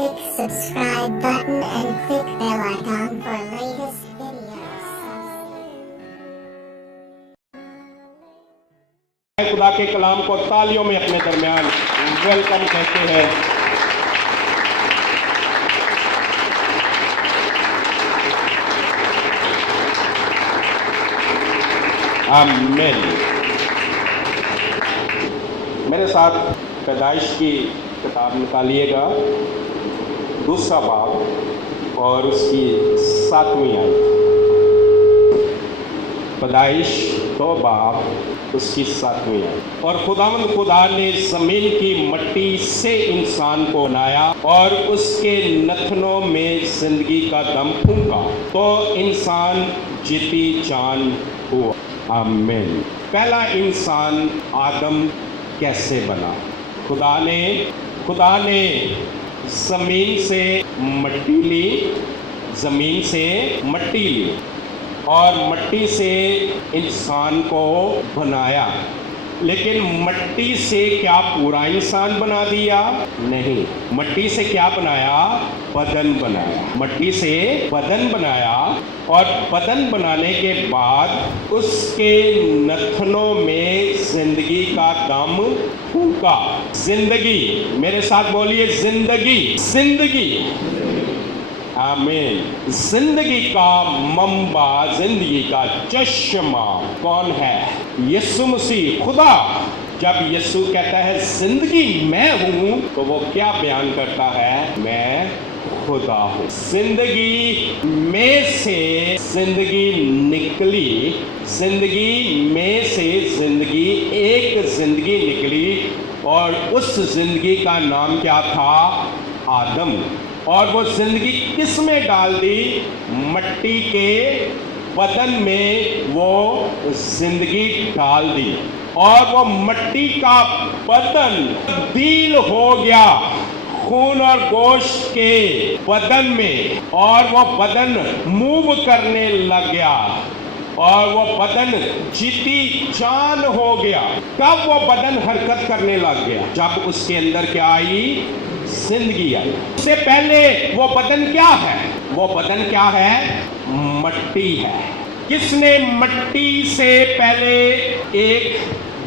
click subscribe button and click bell icon for latest videos. खुदा के कलाम को तालियों में अपने दरमियान वेलकम कहते हैं। आमीन। मेरे साथ पैदाइश की किताब निकालिएगा, दूसरा बाब और उसकी 7वीं आयत। पैदाइश 2 बाब उसकी 7वीं आयत। और खुदावंद खुदा ने ज़मीन की मट्टी से इंसान को बनाया और उसके नथनों में जिंदगी का दम फूंका तो इंसान जीती जान हुआ। आमीन। पहला इंसान आदम कैसे बना? खुदा ने ज़मीन से मट्टी ली और मट्टी से इंसान को बनाया। लेकिन मट्टी से क्या पूरा इंसान बना दिया? नहीं। मट्टी से क्या बनाया? बदन बनाया। मट्टी से बदन बनाया और बदन बनाने के बाद उसके नथनों में जिंदगी का दम फूंका। जिंदगी, मेरे साथ बोलिए, जिंदगी। आमीन। जिंदगी का मंबा, जिंदगी का चश्मा कौन है? यीशु मसीह, खुदा। जब यीशु कहता है जिंदगी मैं हूं, तो वो क्या बयान करता है? मैं खुदा हूं। जिंदगी में से जिंदगी निकली, जिंदगी में से जिंदगी, एक जिंदगी निकली और उस जिंदगी का नाम क्या था? आदम। और वो जिंदगी किस में डाल दी? मट्टी के बदन में वो जिंदगी डाल दी और वो मट्टी का बदन तब्दील हो गया खून और गोश्त के बदन में, और वो बदन मूव करने लग गया और वो बदन जीती जान हो गया। कब वो बदन हरकत करने लग गया? जब उसके अंदर क्या आई? जिंदगी आई। उससे पहले वो बदन क्या है? वो बदन क्या है? मट्टी है। किसने मट्टी से पहले एक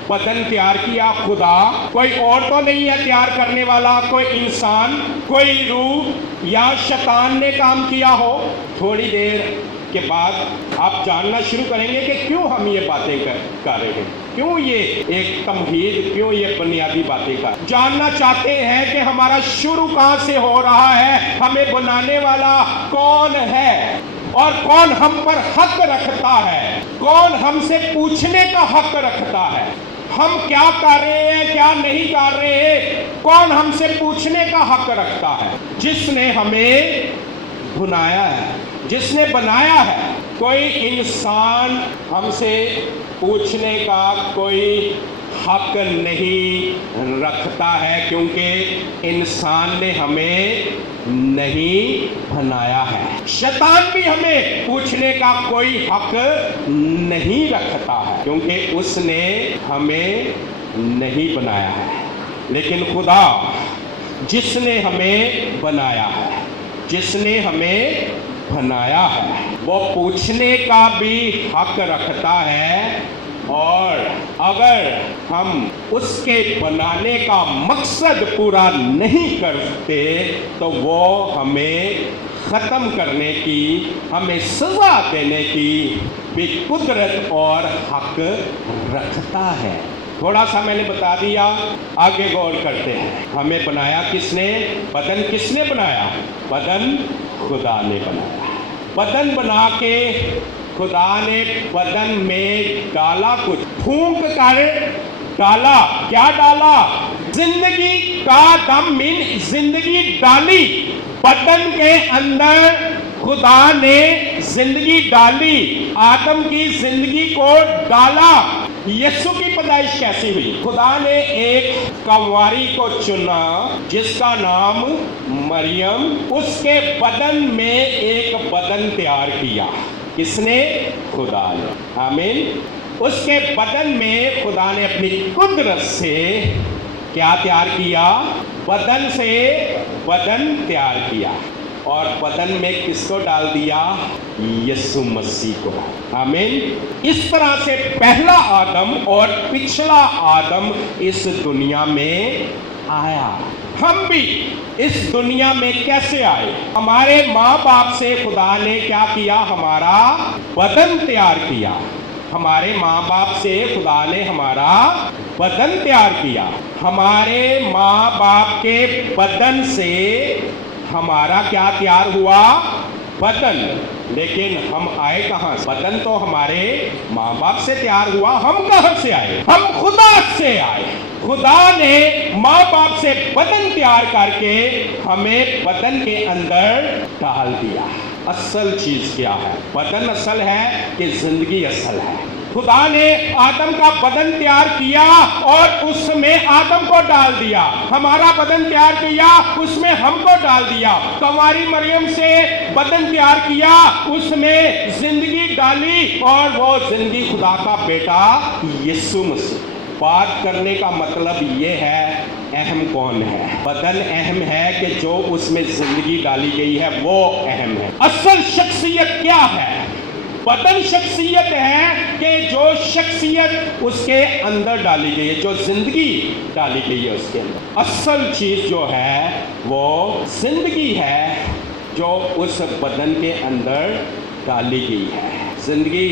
बदन तैयार किया? खुदा। कोई और तो नहीं है तैयार करने वाला, कोई इंसान, कोई रूह या शैतान ने काम किया हो। थोड़ी देर के बाद आप जानना शुरू करेंगे कि क्यों हम ये बातें कर रहे हैं, क्यों ये एक तमहीद, क्यों ये बुनियादी बातें जानना चाहते हैं कि हमारा शुरू कहाँ से हो रहा है, हमें बनाने वाला कौन है और कौन हम पर हक रखता है, कौन हमसे पूछने का हक रखता है, हम क्या कर रहे हैं, क्या नहीं कर रहे हैं, कौन हमसे पूछने का हक रखता है? जिसने हमें बनाया है, जिसने बनाया है। कोई इंसान हमसे पूछने का कोई हक नहीं रखता है, क्योंकि इंसान ने हमें नहीं बनाया है। शैतान भी हमें पूछने का कोई हक नहीं रखता है, क्योंकि उसने हमें नहीं बनाया है। लेकिन खुदा, जिसने हमें बनाया है, जिसने हमें बनाया है, वो पूछने का भी हक रखता है। और अगर हम उसके बनाने का मकसद पूरा नहीं करते तो वो हमें ख़त्म करने की, हमें सज़ा देने की भी कुदरत और हक रखता है। थोड़ा सा मैंने बता दिया, आगे गौर करते हैं। हमें बनाया किसने? बदन किसने बनाया? बदन खुदा ने बनाया। बदन बना के खुदा ने बदन में डाला, कुछ फूंक कर डाला। क्या डाला? जिंदगी का दम, मीन जिंदगी डाली। बदन के अंदर खुदा ने जिंदगी डाली, आदम की जिंदगी को डाला। यीशु की पैदाइश कैसी हुई? खुदा ने एक कंवारी को चुना जिसका नाम मरियम, उसके बदन में एक बदन तैयार किया। किसने? खुदा ने। आमीन। उसके बदन में खुदा ने अपनी कुदरत से क्या तैयार किया? बदन से बदन तैयार किया और बदन में किसको डाल दिया? यीशु मसीह को। आमीन। इस तरह से पहला आदम और पिछला आदम इस दुनिया में आया। हम भी इस दुनिया में कैसे आए? हमारे माँ बाप से खुदा ने क्या किया? हमारा बदन तैयार किया। हमारे माँ बाप से खुदा ने हमारा बदन तैयार किया। हमारे माँ बाप के बदन से हमारा क्या तैयार हुआ? बदन। लेकिन हम आए कहाँ? बदन तो हमारे माँ बाप से तैयार हुआ, हम कहाँ से आए? हम खुदा से आए। खुदा ने माँ बाप से बदन तैयार करके हमें बदन के अंदर डाल दिया। असल चीज क्या है? बदन असल है कि जिंदगी असल है? खुदा ने आदम का बदन तैयार किया और उसमें आदम को डाल दिया। हमारा बदन तैयार किया, उसमें हमको डाल दिया। कंवारी मरियम से बदन तैयार किया, उसमें जिंदगी डाली और वो जिंदगी खुदा का बेटा यीशु मसीह। बात करने का मतलब ये है, अहम कौन है? बदन अहम है कि जो उसमें जिंदगी डाली गई है वो अहम है। असल शख्सियत क्या है? बदन शख्सियत है कि जो शख्सियत उसके अंदर डाली गई है, जो जिंदगी डाली गई है उसके अंदर। असल चीज जो है वो जिंदगी है जो उस बदन के अंदर डाली गई है। जिंदगी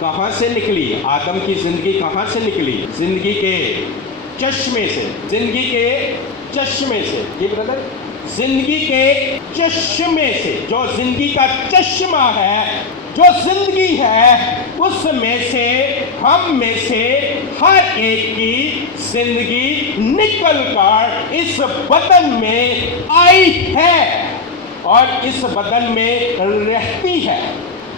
कहाँ से निकली? आदम की जिंदगी कहाँ से निकली? जिंदगी के चश्मे से। जिंदगी के चश्मे से। जी ब्रदर, जिंदगी के चश्मे से। जो जिंदगी का चश्मा है, जो जिंदगी है, उसमें से हम में से हर एक की जिंदगी निकल कर इस बदन में आई है और इस बदन में रहती है।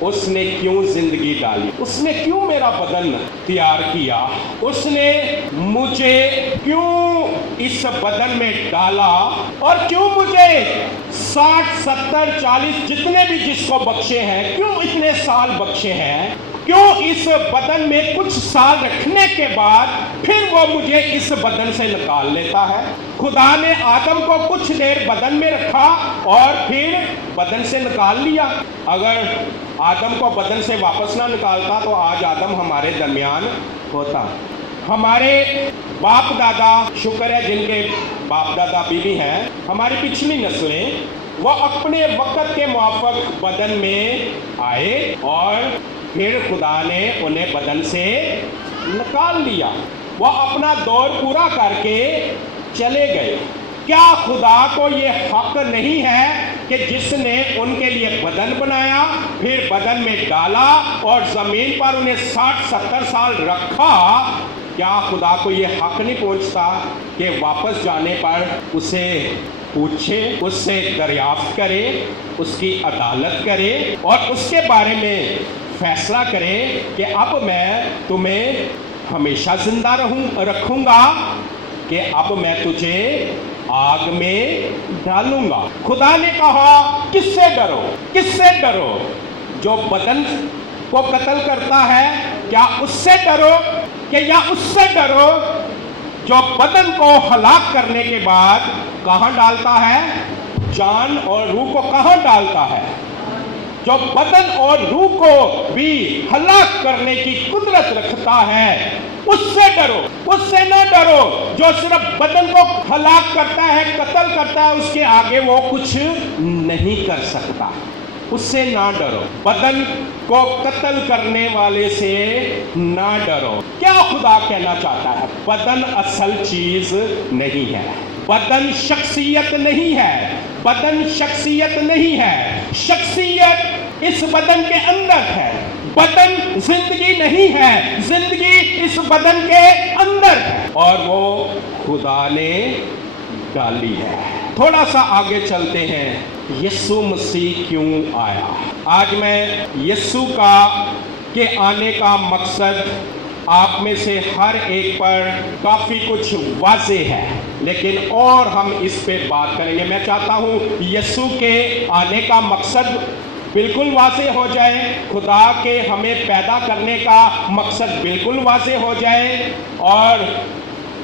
उसने क्यों जिंदगी डाली? उसने क्यों मेरा बदन तैयार किया? उसने मुझे क्यों इस बदन में डाला? और क्यों मुझे 60, 70, 40 जितने भी जिसको बख्शे हैं, क्यों इतने साल बख्शे हैं? क्यों इस बदन में कुछ साल रखने के बाद फिर वो मुझे इस बदन से निकाल लेता है? खुदा ने आदम को कुछ देर बदन में रखा और फिर बदन से निकाल लिया। अगर आदम को बदन से वापस ना निकालता तो आज आदम हमारे दरमियान होता। हमारे बाप दादा, शुक्र है जिनके बाप दादा बीवी हैं, हमारी पिछली नस्लें, वो अपने वक्त के मुआफिक बदन में आए और फिर खुदा ने उन्हें बदन से निकाल लिया। वो अपना दौर पूरा करके चले गए। क्या खुदा को ये हक नहीं है कि जिसने उनके लिए बदन बनाया, फिर बदन में डाला और जमीन पर उन्हें 60, 70 साल रखा, क्या खुदा को ये हक नहीं पहुंचता कि वापस जाने पर उसे पूछे, उससे दरियाफ्त करे, उसकी अदालत करे और उसके बारे में फैसला करे कि अब मैं तुम्हें हमेशा जिंदा रखूंगा कि अब मैं तुझे आग में डालूंगा। खुदा ने कहा किससे डरो? किससे डरो? जो बदन को कत्ल करता है, क्या उससे डरो कि या उससे डरो जो बदन को हलाक करने के बाद कहाँ डालता है? जान और रूह को कहाँ डालता है? जो बदन और रूह को भी हलाक करने की कुदरत रखता है, उससे डरो। उससे ना डरो जो सिर्फ बदन को हलाक करता है, कत्ल करता है, उसके आगे वो कुछ नहीं कर सकता। उससे ना डरो। बदन को कत्ल करने वाले से ना डरो। क्या खुदा कहना चाहता है? बदन असल चीज नहीं है। बदन शख्सियत नहीं है। बदन शख्सियत नहीं है। शख्सियत इस बदन के अंदर है। बदन जिंदगी नहीं है। जिंदगी इस बदन के अंदर है और वो खुदा ने डाली है। थोड़ा सा आगे चलते हैं। यीशु मसीह क्यों आया? आज मैं यीशु के आने का मकसद आप में से हर एक पर काफ़ी कुछ वाज़ेह है, लेकिन और हम इस पे बात करेंगे। मैं चाहता हूँ यीशु के आने का मकसद बिल्कुल वाज़ेह हो जाए, खुदा के हमें पैदा करने का मकसद बिल्कुल वाज़ेह हो जाए और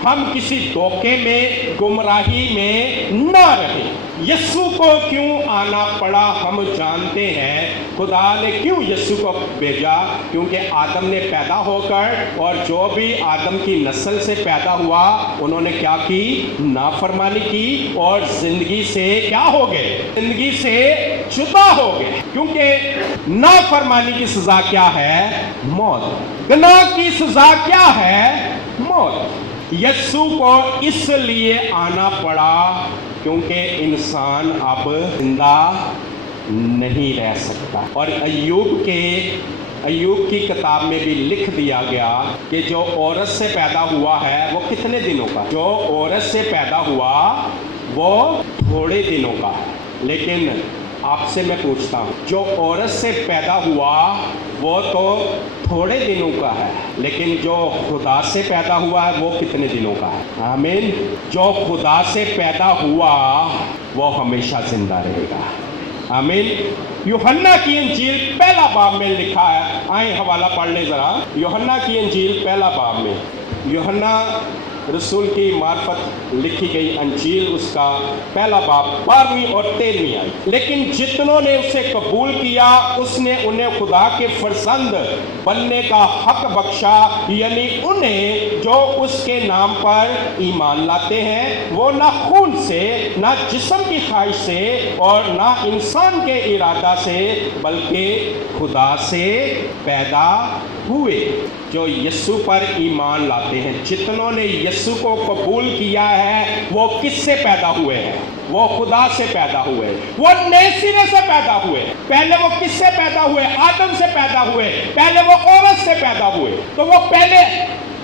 हम किसी धोखे में, गुमराही में ना रहें। यीशु को क्यों आना पड़ा हम जानते हैं। खुदा ने क्यों यीशु को भेजा, क्योंकि आदम ने पैदा होकर और जो भी आदम की नस्ल से पैदा हुआ उन्होंने क्या की, नाफरमानी की और जिंदगी से क्या हो गए, जिंदगी से जुदा हो गए। क्योंकि नाफरमानी की सजा क्या है, मौत। गुनाह की सजा क्या है, मौत। यीशु को इसलिए आना पड़ा क्योंकि इंसान अब जिंदा नहीं रह सकता। और अय्यूब की किताब में भी लिख दिया गया कि जो औरत से पैदा हुआ है वो कितने दिनों का, जो औरत से पैदा हुआ वो थोड़े दिनों का है। लेकिन आपसे मैं पूछता हूँ, जो औरत से पैदा हुआ वो तो थोड़े दिनों का है, लेकिन जो खुदा से पैदा हुआ है वो कितने दिनों का है। आमीन। जो खुदा से पैदा हुआ वो हमेशा जिंदा रहेगा। आमीन। यूहन्ना की इंजील पहला बाब में लिखा है, आए हवाला पढ़ ले जरा। यूहन्ना की इंजील पहला बाब में, यूहन्ना रसूल की मार्फत लिखी गई अंजील, उसका पहला बाब 12वीं और 13वीं आई। लेकिन जितनों ने उसे कबूल किया उसने उन्हें खुदा के फरजंद बनने का हक बख्शा, यानी उन्हें जो उसके नाम पर ईमान लाते हैं। वो ना खून से, ना जिस्म की ख्वाहिश से और ना इंसान के इरादा से, बल्कि खुदा से पैदा हुए। जो यीशु पर ईमान लाते हैं, जितनों ने यीशु को कबूल किया है वो किससे पैदा हुए हैं, वो खुदा से पैदा हुए, वो नए सिरे से पैदा हुए। पहले वो किससे पैदा हुए, आदम से पैदा हुए। पहले वो औरत से पैदा हुए। तो वो पहले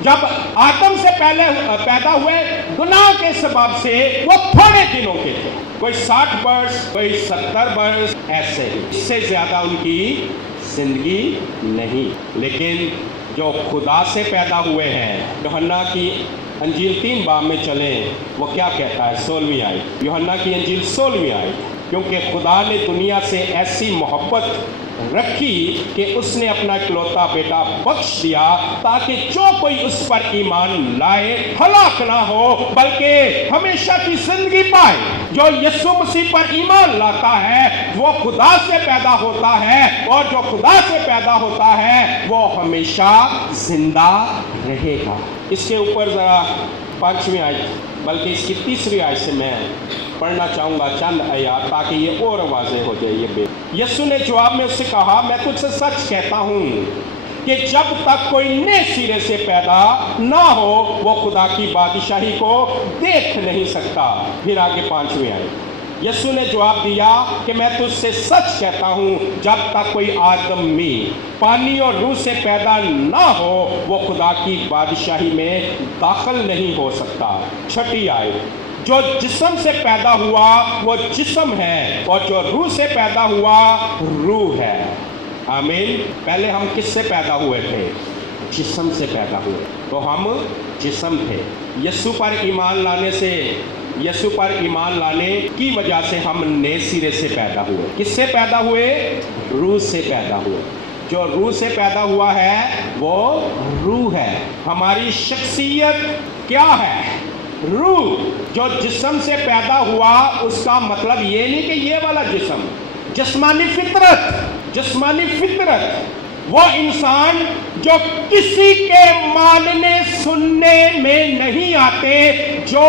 जब आदम से पहले पैदा हुए गुनाह के सबब से वो थोड़े दिनों के थे, कोई 60 वर्ष, कोई 70 वर्ष, ऐसे ही, इससे ज्यादा उनकी जिंदगी नहीं। लेकिन जो खुदा से पैदा हुए हैं, यूहन्ना की अंजील 3 बाब में चलें, वो क्या कहता है, 16वीं आयत। यूहन्ना की अंजील 16वीं आयत। क्योंकि खुदा ने दुनिया से ऐसी मोहब्बत रखी कि उसने अपना इकलौता बेटा बख्श दिया, ताकि जो कोई उस पर ईमान लाए हलाक ना हो बल्कि हमेशा की जिंदगी पाए। जो यीशु मसीह पर ईमान लाता है वो खुदा से पैदा होता है, और जो खुदा से पैदा होता है वो हमेशा जिंदा रहेगा। इसके ऊपर जरा 5वीं आयत, बल्कि इसकी 3री आयत से मैं पढ़ना चाहूँगा चंद आयत, ताकि ये और वाज़ेह हो जाए। ये यीशु ने जवाब में उससे कहा, मैं तुझसे सच कहता हूँ कि जब तक कोई नए सिरे से पैदा ना हो वो खुदा की बादशाही को देख नहीं सकता। फिर आगे 5वीं आयत, यीशु ने जवाब दिया कि मैं तुझसे सच कहता हूँ, जब तक कोई आदमी पानी और रूह से पैदा ना हो वो खुदा की बादशाही में दाखिल नहीं हो सकता। 6ठी आयत, जो जिस्म से पैदा हुआ वो जिस्म है, और जो रूह से पैदा हुआ रूह है। आमीन। पहले हम किससे पैदा हुए थे, जिस्म से पैदा हुए, तो हम जिस्म थे। यीशु पर ईमान लाने से, यीशु पर ईमान लाने की वजह से हम नए सिरे से पैदा हुए। किससे पैदा हुए, रूह से पैदा हुए। जो रूह से पैदा हुआ है वो रूह है। हमारी शख्सियत क्या है, रूह। जो जिस्म से पैदा हुआ उसका मतलब ये नहीं कि ये वाला जिस्म, जिस्मानी फितरत, जिस्मानी फितरत, वो इंसान जो किसी के मानने सुनने में नहीं आते, जो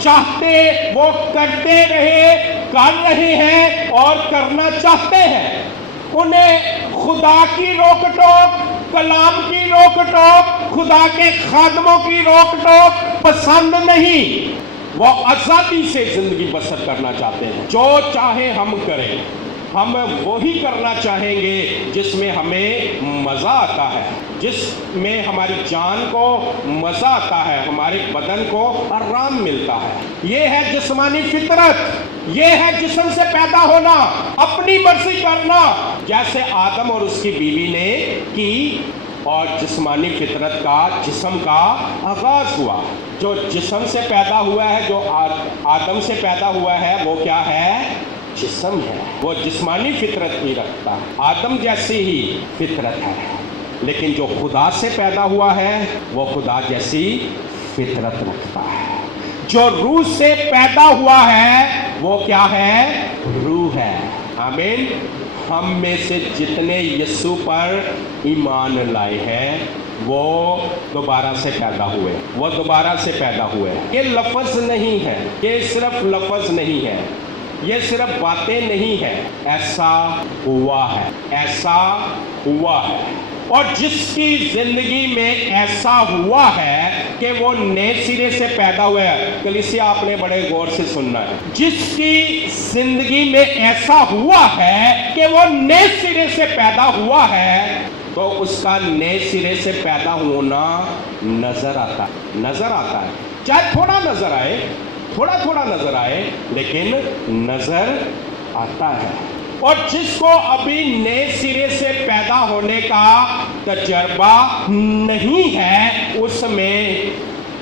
चाहते वो करते रहे, कर रहे हैं और करना चाहते हैं। उन्हें खुदा की रोक टोक, कलाम की रोक टोक, खुदा के खादमों की रोक टोक पसंद नहीं। वो आज़ादी से जिंदगी बसर करना चाहते हैं। जो चाहे हम करें, हम वही करना चाहेंगे जिसमें हमें मज़ा आता है, जिसमें हमारी जान को मज़ा आता है, हमारे बदन को आराम मिलता है। ये है जिस्मानी फितरत, ये है जिस्म से पैदा होना, अपनी मर्जी करना, जैसे आदम और उसकी बीवी ने की। और जिस्मानी फितरत का, जिस्म का आगाज़ हुआ। जो जिस्म से पैदा हुआ है, जो आदम से पैदा हुआ है, वो क्या है, जिस्म है। वो जिस्मानी फितरत ही रखता है, आदम जैसी ही फितरत है। लेकिन जो खुदा से पैदा हुआ है वो खुदा जैसी फितरत रखता है। जो रूह से पैदा हुआ है وہ کیا ہے؟ روح ہے. آمین. ہم میں سے جتنے یسوع پر ایمان لائے ہیں وہ دوبارہ سے پیدا ہوئے. وہ دوبارہ سے پیدا ہوئے. یہ لفظ نہیں ہے, یہ صرف لفظ نہیں ہے, یہ صرف باتیں نہیں ہیں. ایسا ہوا ہے, ایسا ہوا ہے. اور جس کی زندگی میں ایسا ہوا ہے کہ وہ نئے سرے سے پیدا ہوا ہے, کلیسیا آپ نے بڑے غور سے سننا ہے, جس کی زندگی میں ایسا ہوا ہے کہ وہ نئے سرے سے پیدا ہوا ہے, تو اس کا نئے سرے سے پیدا ہونا نظر آتا ہے. نظر آتا ہے, چاہے تھوڑا نظر آئے, تھوڑا تھوڑا نظر آئے, لیکن نظر آتا ہے. اور جس کو ابھی نئے سرے سے پیدا ہونے کا تجربہ نہیں ہے, اس میں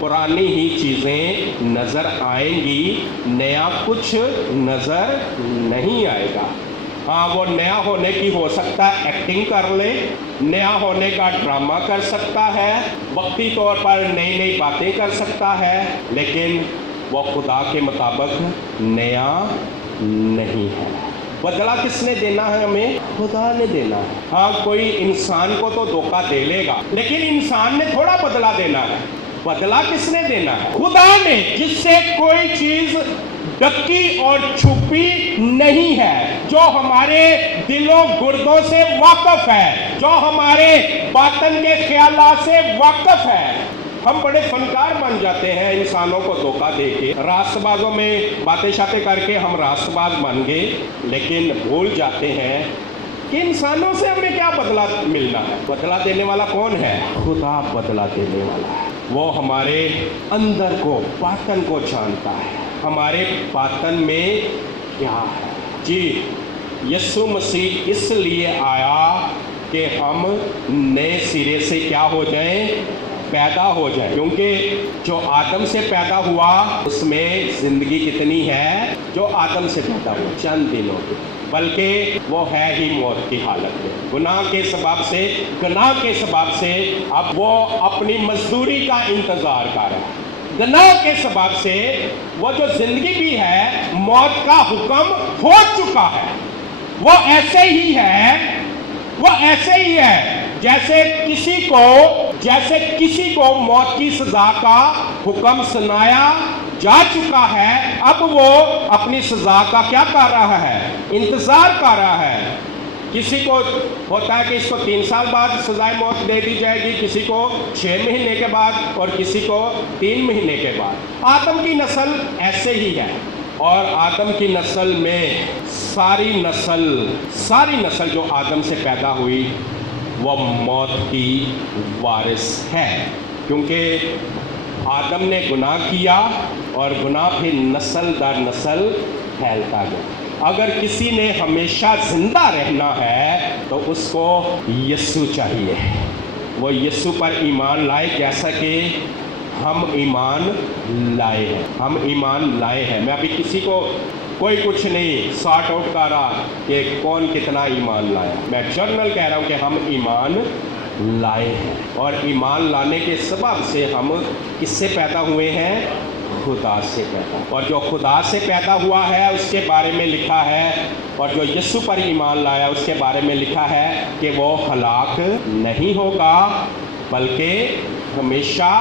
پرانی ہی چیزیں نظر آئیں گی, نیا کچھ نظر نہیں آئے گا. ہاں, وہ نیا ہونے کی ہو سکتا ہے ایکٹنگ کر لے, نیا ہونے کا ڈرامہ کر سکتا ہے, وقتی طور پر نئی نئی باتیں کر سکتا ہے, لیکن وہ خدا کے مطابق نیا نہیں ہے. بدلہ کس نے دینا ہے؟ ہمیں خدا نے دینا ہے. ہاں, کوئی انسان کو تو دھوکہ دے لے گا, لیکن انسان نے تھوڑا بدلہ دینا ہے. بدلہ کس نے دینا ہے؟ خدا نے, جس سے کوئی چیز ڈکی اور چھپی نہیں ہے, جو ہمارے دلوں گردوں سے واقف ہے, جو ہمارے باطن کے خیالات سے واقف ہے. ہم بڑے فنکار بن جاتے ہیں انسانوں کو دھوکہ دے کے, راست بازوں میں باتیں شاتیں کر کے ہم راست باز بن گئے, لیکن بھول جاتے ہیں کہ انسانوں سے ہمیں کیا بدلہ ملنا ہے. بدلہ دینے والا کون ہے؟ خدا بدلہ دینے والا ہے. وہ ہمارے اندر کو, باطن کو جانتا ہے, ہمارے باطن میں کیا ہے. جی, یسوع مسیح اس لیے آیا کہ ہم نئے سرے سے کیا ہو جائیں؟ پیدا ہو جائے. کیونکہ جو آدم سے پیدا ہوا اس میں زندگی کتنی ہے؟ جو آدم سے پیدا ہوا چند دنوں کی, بلکہ وہ ہے ہی موت کی حالت میں. گناہ کے سبب سے اب وہ اپنی مزدوری کا انتظار کر رہا ہے. گناہ کے سبب سے وہ جو زندگی بھی ہے, موت کا حکم ہو چکا ہے. وہ ایسے ہی ہے جیسے کسی کو موت کی سزا کا حکم سنایا جا چکا ہے. اب وہ اپنی سزا کا کیا کر رہا ہے؟ انتظار کر رہا ہے. کسی کو ہوتا ہے کہ اس کو 3 سال بعد سزائے موت دے دی جائے گی, کسی کو 6 مہینے کے بعد, اور کسی کو 3 مہینے کے بعد. آدم کی نسل ایسے ہی ہے, اور آدم کی نسل میں ساری نسل جو آدم سے پیدا ہوئی وہ موت کی وارث ہے. کیونکہ آدم نے گناہ کیا, اور گناہ پھر نسل در نسل پھیلتا گیا. اگر کسی نے ہمیشہ زندہ رہنا ہے تو اس کو یسوع چاہیے. وہ یسوع پر ایمان لائے, جیسا کہ ہم ایمان لائے ہیں. میں ابھی کسی کو کوئی کچھ نہیں سارٹ آؤٹ کر رہا کہ کون کتنا ایمان لایا. میں جنرل کہہ رہا ہوں کہ ہم ایمان لائے ہیں, اور ایمان لانے کے سبب سے ہم کس سے پیدا ہوئے ہیں؟ خدا سے پیدا. اور جو خدا سے پیدا ہوا ہے اس کے بارے میں لکھا ہے, اور جو یسوع پر ایمان لایا اس کے بارے میں لکھا ہے کہ وہ ہلاک نہیں ہوگا بلکہ ہمیشہ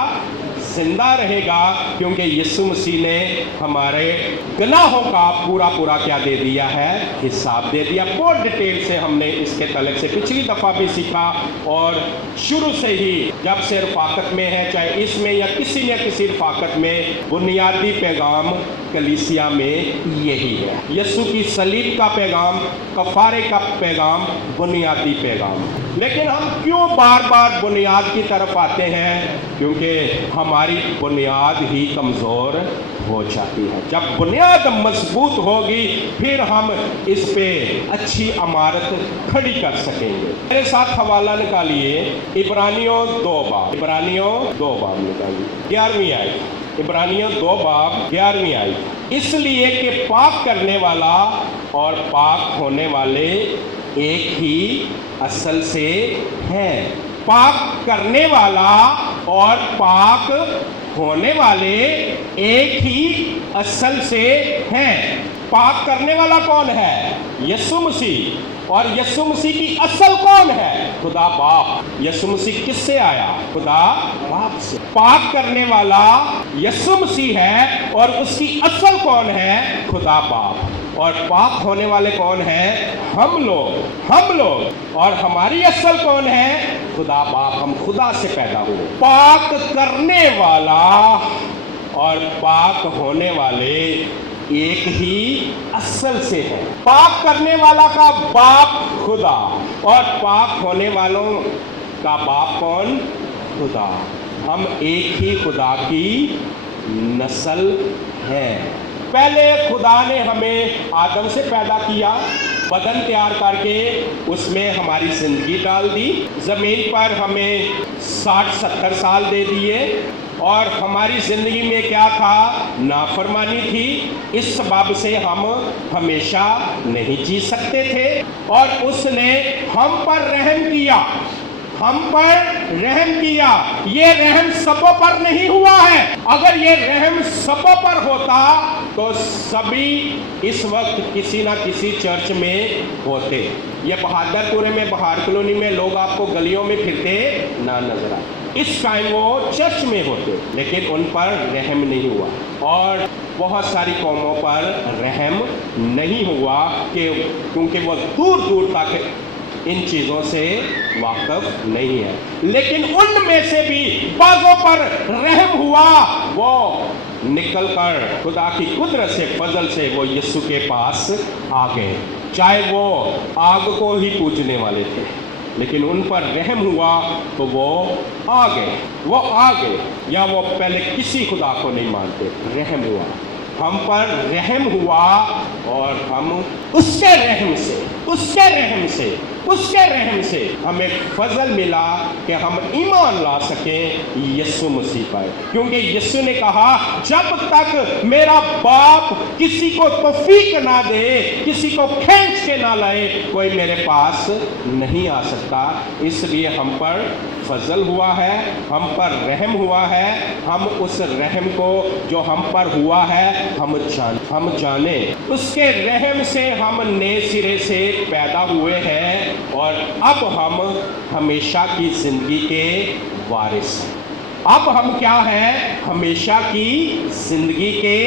زندہ رہے گا. کیونکہ یسوع مسیح نے ہمارے گناہوں کا پورا کیا دے دیا ہے؟ حساب دے دیا. بہت ڈیٹیل سے ہم نے اس کے تعلق سے پچھلی دفعہ بھی سیکھا, اور شروع سے ہی جب سے رفاقت میں ہے, چاہے اس میں یا کسی نہ کسی رفاقت میں, بنیادی پیغام کلیسیا میں یہی ہے. یسوع کی صلیب کا پیغام, کفارے کا پیغام, بنیادی پیغام. لیکن ہم کیوں بار بار بنیاد کی طرف آتے ہیں؟ کیونکہ ہماری بنیاد ہی کمزور ہو جاتی ہے. جب بنیاد مضبوط ہوگی پھر ہم اس پہ اچھی عمارت کھڑی کر سکیں گے. میرے ساتھ حوالہ نکالیے, عبرانیوں 2 باب نکالیے 11ویں آیت. عبرانیوں 2 باب 11ویں آیت. اس لیے کہ پاک کرنے والا اور پاک ہونے والے ایک ہی اصل سے ہیں. پاک کرنے والا اور پاک ہونے والے ایک ہی اصل سے ہیں. पाक करने वाला कौन है? यीशु मसीह। और यीशु मसीह की असल कौन है? खुदा बाप। यीशु मसीह किससे आया? खुदा बाप से। पाक करने वाला यीशु मसीह है और उसकी असल कौन है? खुदा बाप। और पाक होने वाले कौन हैं? हम लोग। और हमारी असल कौन है? खुदा बाप। हम खुदा से पैदा हुए। पाक करने वाला और पाक होने वाले एक ही असल से है। पाक करने वाला का बाप खुदा और पाक होने वालों का बाप कौन? खुदा। हम एक ही खुदा की नस्ल है। पहले खुदा ने हमें आदम से पैदा किया, बदन तैयार करके उसमें हमारी जिंदगी डाल दी। ज़मीन पर हमें 60-70 साल दे दिए और हमारी ज़िंदगी में क्या था? नाफरमानी थी। इस सबब से हम हमेशा नहीं जी सकते थे और उसने हम पर रहम किया। ये रहम सबों पर नहीं हुआ है। अगर ये रहम सबों पर होता तो सभी इस वक्त किसी ना किसी चर्च में होते। ये बहादुरपुरे में, बहार कॉलोनी में लोग आपको गलियों में फिरते ना नजर आए। इस टाइम वो चर्च में होते, लेकिन उन पर रहम नहीं हुआ और बहुत सारी कौमों पर रहम नहीं हुआ क्योंकि वो दूर दूर तक इन चीज़ों से वाकिफ नहीं है। लेकिन उनमें से भी बाज़ों पर रहम हुआ। वो निकल कर खुदा की कुदरत से, फजल से वो यीशु के पास आ गए। चाहे वो आग को ही पूजने वाले थे, लेकिन उन पर रहम हुआ तो वो आ गए। या वो पहले किसी खुदा को नहीं मानते, रहम हुआ। हम पर रहम हुआ और हम उसके रहम से हमें फजल मिला कि हम ईमान ला सकें यीशु मसीह पर। क्योंकि यीशु ने कहा, जब तक मेरा बाप किसी को तौफीक ना दे, किसी को खींच के ना लाए, कोई मेरे पास नहीं आ सकता। इसलिए हम पर फजल हुआ है, हम पर रहम हुआ है। हम उस रहम को जो हम पर हुआ है हम जाने। उसके रहम से हम नए सिरे से पैदा हुए हैं और अब हम हमेशा की जिंदगी के वारिस हैं। अब हम क्या हैं? हमेशा की जिंदगी के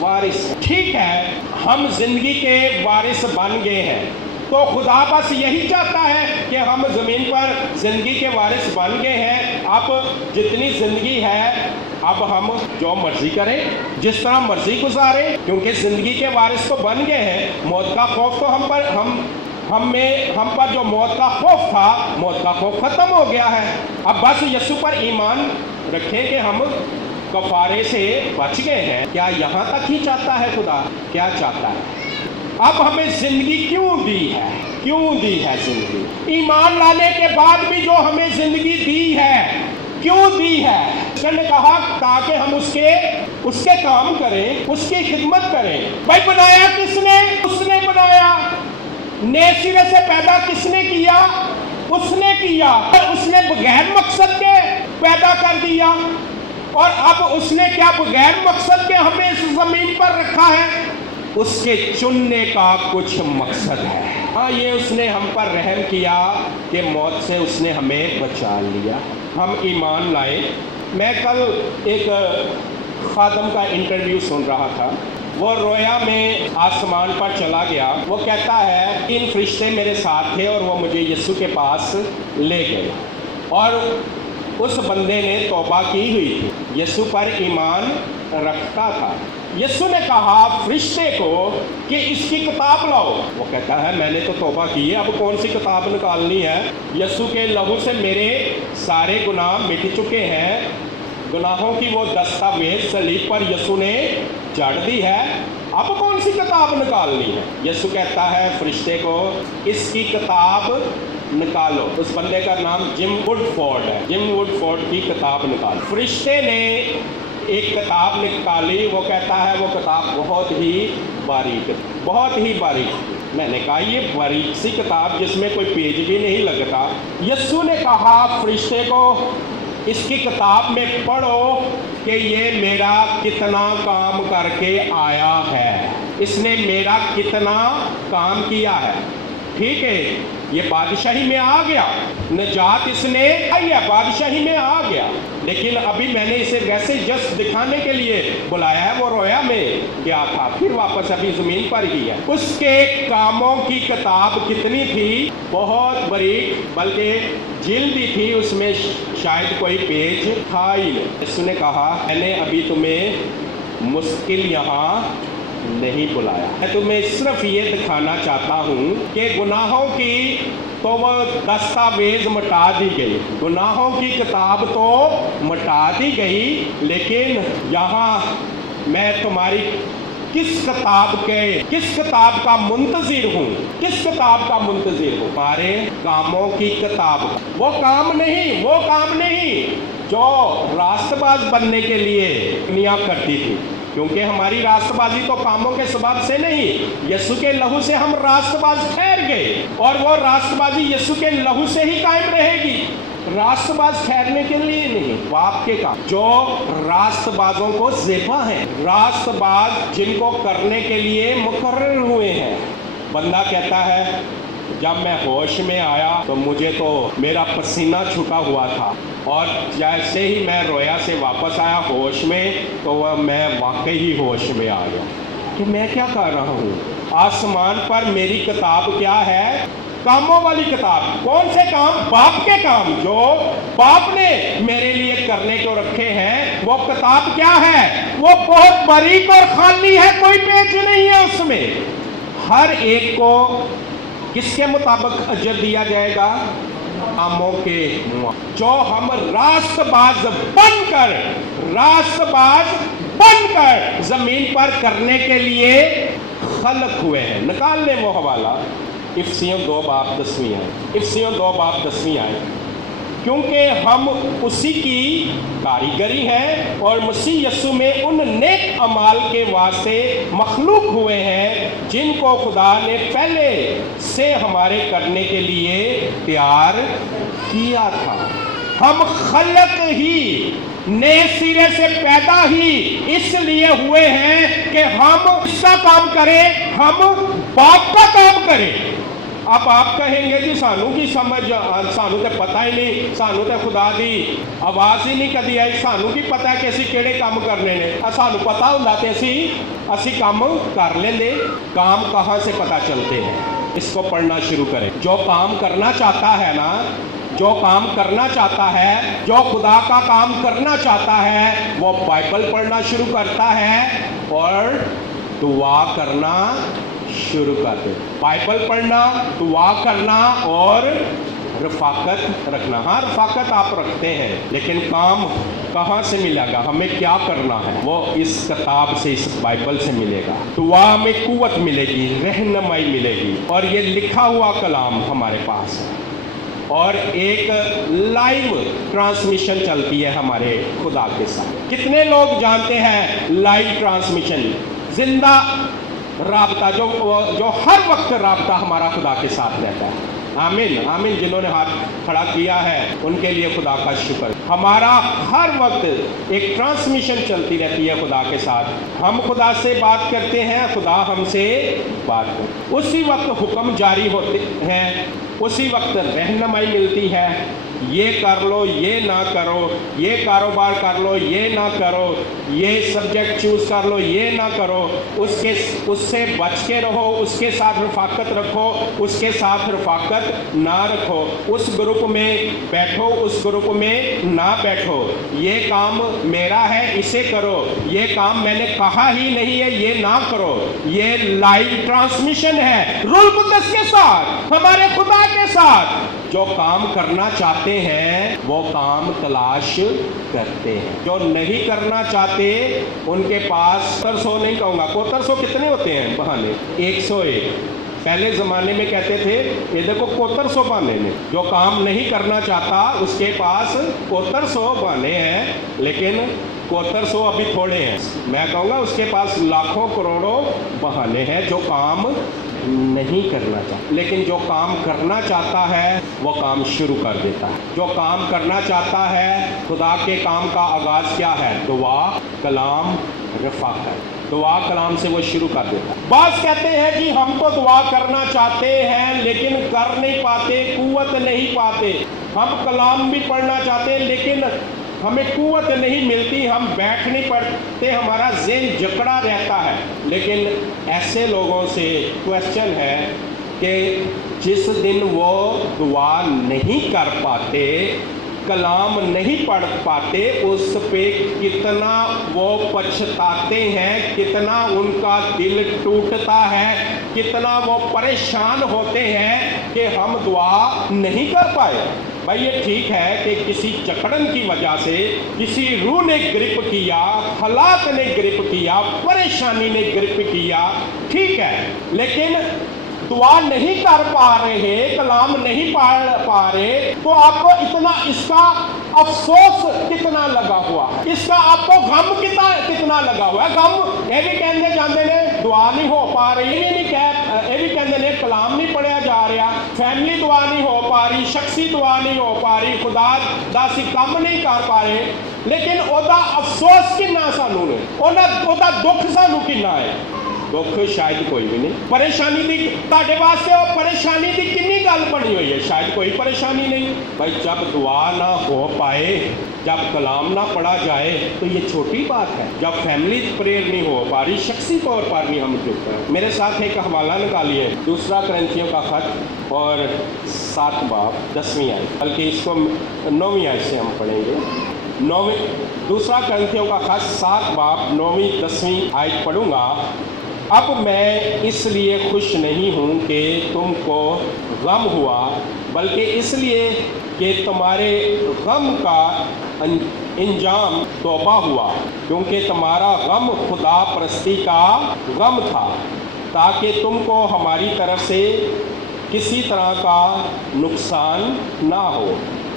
वारिस। ठीक है, हम जिंदगी के वारिस बन गए हैं तो खुदा बस यही चाहता है कि हम ज़मीन पर ज़िंदगी के वारिस बन गए हैं। अब जितनी ज़िंदगी है अब हम जो मर्जी करें, जिस तरह मर्जी गुजारें, क्योंकि ज़िंदगी के वारिस तो बन गए हैं। मौत का खौफ तो हम पर जो मौत का खौफ था, मौत का खौफ ख़त्म हो गया है। अब बस यीशु पर ईमान रखें कि हम कफारे से बच गए हैं। क्या यहाँ तक ही चाहता है खुदा? क्या चाहता है? अब हमें जिंदगी क्यों दी है जिंदगी? ईमान लाने के बाद भी जो हमें जिंदगी दी है, क्यों दी है? उसने कहा ताकि हम उसके काम करें, उसकी खिदमत करें। भाई बनाया किसने? उसने बनाया। नए सिरे से पैदा किसने किया? उसने किया। उसने बगैर मकसद के पैदा कर दिया और अब उसने क्या बगैर मकसद के हमें इस जमीन पर रखा है? उसके चुनने का कुछ मकसद है। हाँ, ये उसने हम पर रहम किया कि मौत से उसने हमें बचा लिया। हम ईमान लाए। मैं कल एक खादम का इंटरव्यू सुन रहा था। वो रोया में आसमान पर चला गया। वो कहता है 3 फरिश्ते मेरे साथ थे और वो मुझे यीशु के पास ले गए और उस बंदे ने तौबा की हुई थी, यीशु पर ईमान रखता था। यीशु ने कहा फरिश्ते को कि इसकी किताब लाओ। वो कहता है मैंने तो तौबा की है, अब कौन सी किताब निकालनी है? यीशु के लहू से मेरे सारे गुनाह मिट चुके हैं। गुनाहों की वो दस्तावेज सलीब पर यीशु ने जड़ दी है, अब कौन सी किताब निकालनी है? यीशु कहता है फरिश्ते को इसकी किताब निकालो। उस बंदे का नाम जिम वुडफोर्ड है। जिम वुडफोर्ड की किताब निकालो। फरिश्ते ने एक किताब निकाली। वो कहता है वो किताब बहुत ही बारीक। मैंने कहा ये बारीक सी किताब जिसमें कोई पेज भी नहीं लगता। यीशु ने कहा फरिश्ते को इसकी किताब में पढ़ो कि ये मेरा कितना काम करके आया है। اس نے میرا کتنا کام کیا ہے. ٹھیک ہے, یہ بادشاہی میں آ گیا, نجات اس نے آئی ہے, بادشاہی میں آ گیا, لیکن ابھی میں نے اسے ویسے جسٹ دکھانے کے لیے بلایا ہے. وہ رویا میں گیا تھا, پھر واپس ابھی زمین پر ہی ہے. اس کے کاموں کی کتاب کتنی تھی, بہت بڑی, بلکہ جلد ہی تھی, اس میں شاید کوئی پیج تھا ہی نہیں. اس نے کہا میں نے ابھی تمہیں مشکل یہاں نہیں بلایا, میں تمہیں صرف یہ دکھانا چاہتا ہوں کہ گناہوں کی تو وہ دستاویز مٹا دی گئی, گناہوں کی کتاب تو مٹا دی گئی, لیکن یہاں میں تمہاری کس کتاب کا منتظر ہوں, کس کتاب کا منتظر ہوں, تمہارے کاموں کی کتاب. وہ کام نہیں جو راست باز بننے کے لیے دنیا کرتی تھی, کیونکہ ہماری راست بازی تو کاموں کے سبب سے نہیں, یسوع کے لہو سے ہم راست باز ٹھہر گئے, اور وہ راست بازی یسوع کے لہو سے ہی قائم رہے گی. راست باز ٹھہرنے کے لیے نہیں, باپ کے کام جو راست بازوں کو زیبا ہیں, راست باز جن کو کرنے کے لیے مقرر ہوئے ہیں. بندہ کہتا ہے جب میں ہوش میں آیا تو مجھے تو میرا پسینہ چھٹا ہوا تھا, اور جیسے ہی میں رویا سے واپس آیا ہوش میں, تو میں واقعی ہی ہوش میں آ گیا کہ میں کیا کر رہا ہوں. آسمان پر میری کتاب کیا ہے, کاموں والی کتاب. کون سے کام؟ باپ کے کام, جو باپ نے میرے لیے کرنے کو رکھے ہیں. وہ کتاب کیا ہے؟ وہ بہت باریک اور خالی ہے, کوئی پیج نہیں ہے اس میں. ہر ایک کو کس کے مطابق اجر دیا جائے گا؟ کاموں کے. جو ہم راست باز بن کر زمین پر کرنے کے لیے خلق ہوئے ہیں. نکال لیں وہ حوالہ, افسیوں 2:10 آئے. کیونکہ ہم اسی کی کاریگری ہیں اور مسیح یسوع میں ان نیک اعمال کے واسطے مخلوق ہوئے ہیں جن کو خدا نے پہلے سے ہمارے کرنے کے لیے تیار کیا تھا. ہم خلق ہی نئے سرے سے پیدا ہی اس لیے ہوئے ہیں کہ ہم اس کا کام کریں, ہم باپ کا کام کریں. اب آپ کہیں گے جی سانو کی سمجھ, سانو تے پتہ ہی نہیں, سانو تے خدا دی آواز ہی نہیں کدی آئی, سانو کی پتہ ہے کہ اسی کیڑے کام کرنے نے. سانو پتہ ہوتا تے اسی کام کر لیندے. کام کہاں سے پتہ چلتے ہیں؟ اس کو پڑھنا شروع کریں. جو کام کرنا چاہتا ہے نا, جو کام کرنا چاہتا ہے, جو خدا کا کام کرنا چاہتا ہے, وہ بائبل پڑھنا شروع کرتا ہے اور دعا کرنا شروع کر دے. بائبل پڑھنا, دعا کرنا اور رفاقت رکھنا. ہاں رفاقت آپ رکھتے ہیں, لیکن کام کہاں سے ملے گا؟ ہمیں کیا کرنا ہے وہ اس کتاب سے, اس بائبل سے ملے گا. دعا میں قوت ملے گی, رہنمائی ملے گی, اور یہ لکھا ہوا کلام ہمارے پاس ہے, اور ایک لائیو ٹرانسمیشن چلتی ہے ہمارے خدا کے ساتھ. کتنے لوگ جانتے ہیں لائیو ٹرانسمیشن, زندہ رابطہ, جو ہر وقت رابطہ ہمارا خدا کے ساتھ رہتا ہے. آمین آمین. جنہوں نے ہاتھ کھڑا کیا ہے ان کے لیے خدا کا شکر. ہمارا ہر وقت ایک ٹرانسمیشن چلتی رہتی ہے خدا کے ساتھ. ہم خدا سے بات کرتے ہیں, خدا ہم سے بات کرتے. اسی وقت حکم جاری ہوتے ہیں, اسی وقت رہنمائی ملتی ہے. یہ کر لو, یہ نہ کرو, یہ کاروبار کر لو, یہ نہ کرو, یہ سبجیکٹ چوز کر لو, یہ نہ کرو, اس سے بچ کے رہو, اس کے ساتھ رفاقت رکھو, اس کے ساتھ رفاقت نہ رکھو, اس گروپ میں بیٹھو, اس گروپ میں نہ بیٹھو, یہ کام میرا ہے اسے کرو, یہ کام میں نے کہا ہی نہیں ہے یہ نہ کرو. یہ لائیو ٹرانسمیشن ہے روح القدس کے ساتھ, ہمارے خدا کے ساتھ. جو کام کرنا چاہتے ہیں وہ کام تلاش کرتے ہیں, جو نہیں کرنا چاہتے ان کے پاس 700 نہیں کہوں گا, 700 کتنے ہوتے ہیں بہانے؟ 101. پہلے زمانے میں کہتے تھے یہ دیکھو 700 بہانے نے. جو کام نہیں کرنا چاہتا اس کے پاس 700 بہانے ہیں, لیکن 700 ابھی تھوڑے ہیں. میں کہوں گا اس کے پاس لاکھوں کروڑوں بہانے ہیں جو کام نہیں کرنا چاہتا. لیکن جو کام کرنا چاہتا ہے وہ کام شروع کر دیتا ہے. جو کام کرنا چاہتا ہے, خدا کے کام کا آغاز کیا ہے؟ دعا, کلام, رفاقت. دعا کلام سے وہ شروع کر دیتا ہے۔ بعض کہتے ہیں جی ہم تو دعا کرنا چاہتے ہیں لیکن کر نہیں پاتے، قوت نہیں پاتے، ہم کلام بھی پڑھنا چاہتے ہیں لیکن ہمیں قوت نہیں ملتی، ہم بیٹھ نہیں پڑتے، ہمارا ذہن جکڑا رہتا ہے۔ لیکن ایسے لوگوں سے کویسچن ہے کہ جس دن وہ دعا نہیں کر پاتے، کلام نہیں پڑھ پاتے، اس پہ کتنا وہ پچھتاتے ہیں، کتنا ان کا دل ٹوٹتا ہے، کتنا وہ پریشان ہوتے ہیں کہ ہم دعا نہیں کر پائے۔ بھائی یہ ٹھیک ہے کہ کسی جکڑن کی وجہ سے کسی روح نے گرپ کیا، حالات نے گرپ کیا، پریشانی نے گرپ کیا، ٹھیک ہے، لیکن دعا نہیں کر پا رہے، کلام نہیں پڑھ پا رہے، تو آپ کو اتنا اس کا افسوس کتنا لگا ہوا، اس کا آپ کو غم کتنا لگا ہوا ہے۔ غم یہ بھی کہنے جاندے نے دعا نہیں ہو پا رہی، یہ بھی کہنے نے کلام نہیں پڑھیا جا رہا، فیملی دعا نہیں ہو پا رہی، شخصی دعا نہیں ہو پا رہی، خدا دا سی کم نہیں کر پا رہے، لیکن او دا افسوس کنا سانو نے، او دا دکھ سانو کنا ہے؟ دکھ شاید کوئی بھی نہیں۔ پریشانی دی تاڑے واسطے وہ پریشانی دی کنی گل بنی ہوئی ہے؟ شاید کوئی پریشانی نہیں۔ بھائی جب دعا نہ ہو پائے، جب کلام نہ پڑھا جائے تو یہ چھوٹی بات ہے۔ جب فیملی پریئر نہیں ہو پا رہی، شخصی طور پر نہیں ہم جڑتے ہیں۔ میرے ساتھ ایک حوالہ نکالیے، دوسرا کرنتھیوں کا خط اور 7 باب 10ویں آیت، بلکہ اس کو 9ویں آیت سے ہم پڑھیں گے۔ دوسرا کرنتھیوں کا خط 7 باب 9ویں 10ویں آیت پڑھوں گا۔ اب میں اس لیے خوش نہیں ہوں کہ تم کو غم ہوا، بلکہ اس لیے کہ تمہارے غم کا انجام توبہ ہوا، کیونکہ تمہارا غم خدا پرستی کا غم تھا، تاکہ تم کو ہماری طرف سے کسی طرح کا نقصان نہ ہو،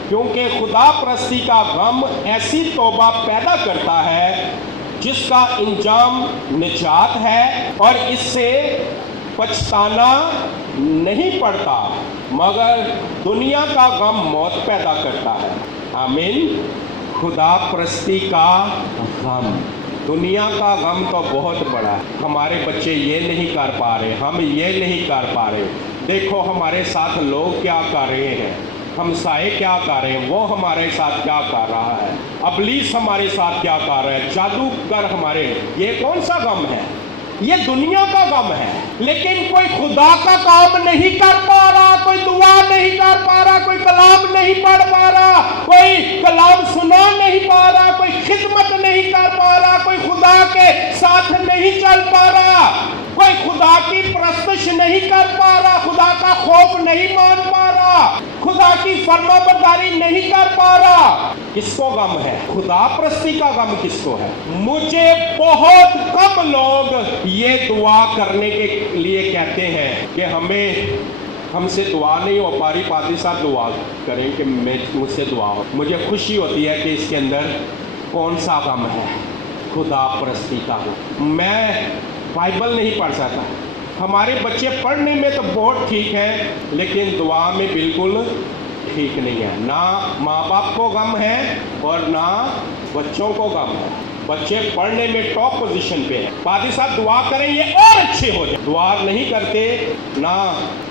کیونکہ خدا پرستی کا غم ایسی توبہ پیدا کرتا ہے جس کا انجام نجات ہے، اور اس سے پچھتانا نہیں پڑتا، مگر دنیا کا غم موت پیدا کرتا ہے۔ آمین۔ خدا پرستی کا غم، دنیا کا غم تو بہت بڑا ہے۔ ہمارے بچے یہ نہیں کر پا رہے، ہم یہ نہیں کر پا رہے، دیکھو ہمارے ساتھ لوگ کیا کر رہے ہیں، ہمسائے کیا کر رہے ہیں، وہ ہمارے ساتھ کیا کر رہا ہے، ابلیس ہمارے ساتھ کیا کر رہا ہے، جادوگر ہمارے، یہ کون سا غم ہے؟ یہ دنیا کا غم ہے۔ لیکن کوئی خدا کا کام نہیں کر پا رہا، کوئی دعا نہیں کر پا رہا، کوئی کلام نہیں پڑھ پا رہا، کوئی کلام سنا نہیں پا رہا، کوئی خدمت نہیں کر پا رہا، کوئی خدا کے ساتھ نہیں چل پا رہا، کوئی خدا کی پرستش نہیں کر پا رہا، خدا کا خوف نہیں مان پا رہا، خدا کی فرما برداری نہیں کر پا رہا۔ کس کو غم ہے؟ خدا پرستی کا غم کس کو ہے؟ مجھے بہت کم لوگ یہ دعا کرنے کے لیے کہتے ہیں کہ ہم سے دعا نہیں ہو پا رہی، پادری صاحب دعا کریں کہ مجھ سے دعا ہو۔ مجھے خوشی ہوتی ہے کہ اس کے اندر کون سا غم ہے؟ خدا پرستی کا غم۔ میں بائبل نہیں پڑھ سکتا، ہمارے بچے پڑھنے میں تو بہت ٹھیک ہیں لیکن دعا میں بالکل ٹھیک نہیں ہے۔ نہ ماں باپ کو غم ہے اور نہ بچوں کو غم ہے۔ بچے پڑھنے میں ٹاپ پوزیشن پہ ہیں، پادری صاحب دعا کریں یہ اور اچھے ہو جائیں، دعا نہیں کرتے، نہ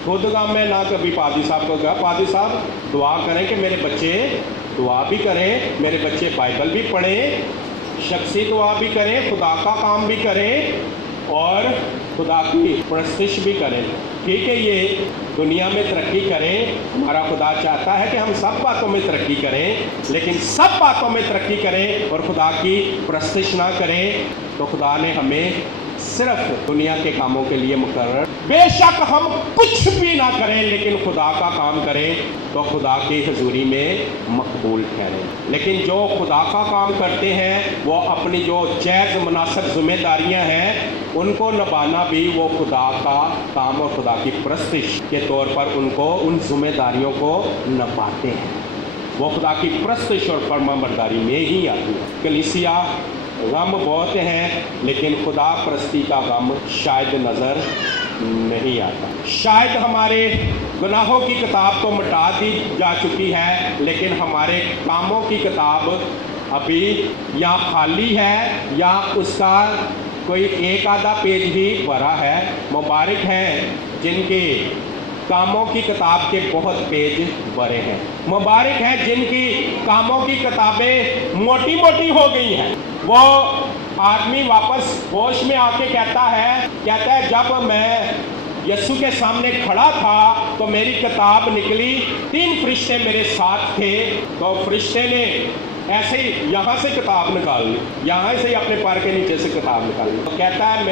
خود غم ہے نہ کبھی پادری صاحب کو کہا پادری صاحب دعا کریں کہ میرے بچے دعا بھی کریں، میرے بچے بائبل بھی پڑھیں، شخصی دعا بھی کریں، خدا کا کام بھی کریں اور خدا کی پرستش بھی کریں۔ ٹھیک ہے، یہ دنیا میں ترقی کریں، ہمارا خدا چاہتا ہے کہ ہم سب باتوں میں ترقی کریں، لیکن سب باتوں میں ترقی کریں اور خدا کی پرستش نہ کریں تو خدا نے ہمیں صرف دنیا کے کاموں کے لیے مقرر۔ بے شک ہم کچھ بھی نہ کریں لیکن خدا کا کام کریں تو خدا کی حضوری میں مقبول ٹھہریں، لیکن جو خدا کا کام کرتے ہیں وہ اپنی جو جائز مناسب ذمہ داریاں ہیں ان کو نبھانا بھی وہ خدا کا کام اور خدا کی پرستش کے طور پر ان کو ان ذمہ داریوں کو نبھاتے ہیں۔ وہ خدا کی پرستش اور فرما برداری میں ہی آتی ہے۔ کلیسیا غم بہت ہیں لیکن خدا پرستی کا غم شاید نظر نہیں آتا۔ شاید ہمارے گناہوں کی کتاب تو مٹا دی جا چکی ہے لیکن ہمارے کاموں کی کتاب ابھی یا خالی ہے یا اس کا कोई एक आधा पेज ही भरा है। मुबारक हैं जिनके कामों की किताब के बहुत पेज भरे हैं। मुबारक हैं जिनकी कामों की किताबें मोटी मोटी हो गई हैं। वो आदमी वापस होश में आके कहता है जब मैं यीशु के सामने खड़ा था तो मेरी किताब निकली, 3 फरिश्ते मेरे साथ थे। तो फरिश्ते ने ऐसे ही यहाँ से किताब निकाल ली, यहाँ से ही अपने पैर के नीचे से किताब निकाल ली। तो कहता है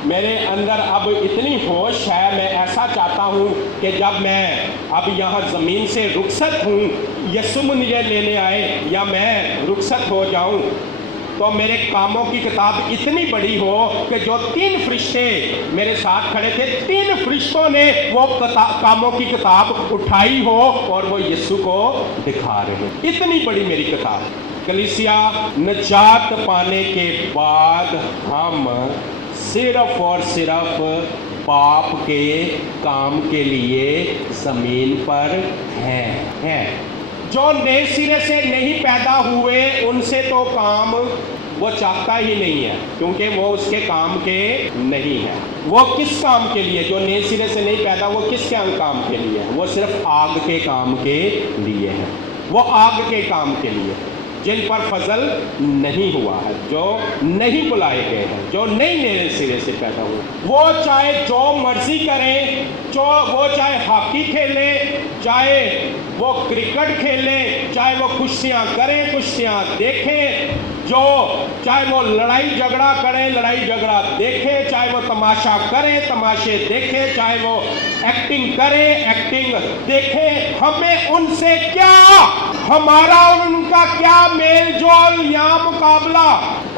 मेरे अंदर अब इतनी होश है, मैं ऐसा चाहता हूँ कि जब मैं अब यहाँ ज़मीन से रुखसत हूँ, यीशु मुझे लेने आए या मैं रुखसत हो जाऊँ, तो मेरे कामों की किताब इतनी बड़ी हो कि जो 3 फरिश्ते मेरे साथ खड़े थे, 3 फरिश्तों ने वो कामों की किताब उठाई हो और वो यीशु को दिखा रहे हैं। इतनी बड़ी मेरी किताब। कलीसिया, निजात पाने के बाद हम सिर्फ और सिर्फ पाप के काम के लिए ज़मीन पर हैं। जो नए सिरे से नहीं पैदा हुए उनसे तो काम वो चाहता ही नहीं है, क्योंकि वो उसके काम के नहीं है। वो किस काम के लिए? जो नए सिरे से नहीं पैदा, वो किस काम के लिए है? वो सिर्फ आग के काम के लिए है। वो आग के काम के लिए, जिन पर फजल नहीं हुआ है, जो नहीं बुलाए गए हैं, जो नए सिरे से पैदा हुए। वो चाहे जो मर्जी करें, वो चाहे हॉकी खेले, चाहे वो क्रिकेट खेले, चाहे वो कुश्तियाँ करें, कुश्तियाँ देखें, चाहे वो लड़ाई झगड़ा करें, लड़ाई झगड़ा देखें, चाहे वो तमाशा करें, तमाशे देखें, चाहे वो एक्टिंग करें, एक्टिंग देखें, हमें उनसे क्या, हमारा और उनका क्या मेल जोल या मुकाबला?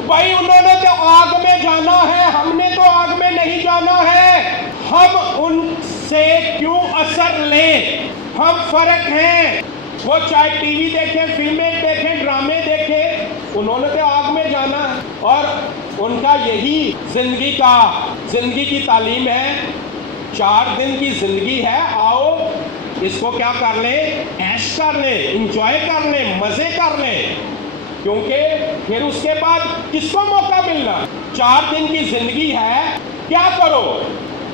भाई उन्होंने तो आग में जाना है, हमने तो आग में नहीं जाना है। हम उनसे क्यों असर लें? हम फर्क हैं। वो चाहे टीवी देखें, फिल्में देखें, ड्रामे देखें, उन्होंने तो आग में जाना है और उनका यही जिंदगी की तालीम है। 4 दिन की जिंदगी है, आओ इसको क्या कर ले, ऐश कर ले, इंजॉय कर ले, मजे कर ले, क्योंकि फिर उसके बाद किसको मौका मिलना? 4 दिन की जिंदगी है, क्या करो?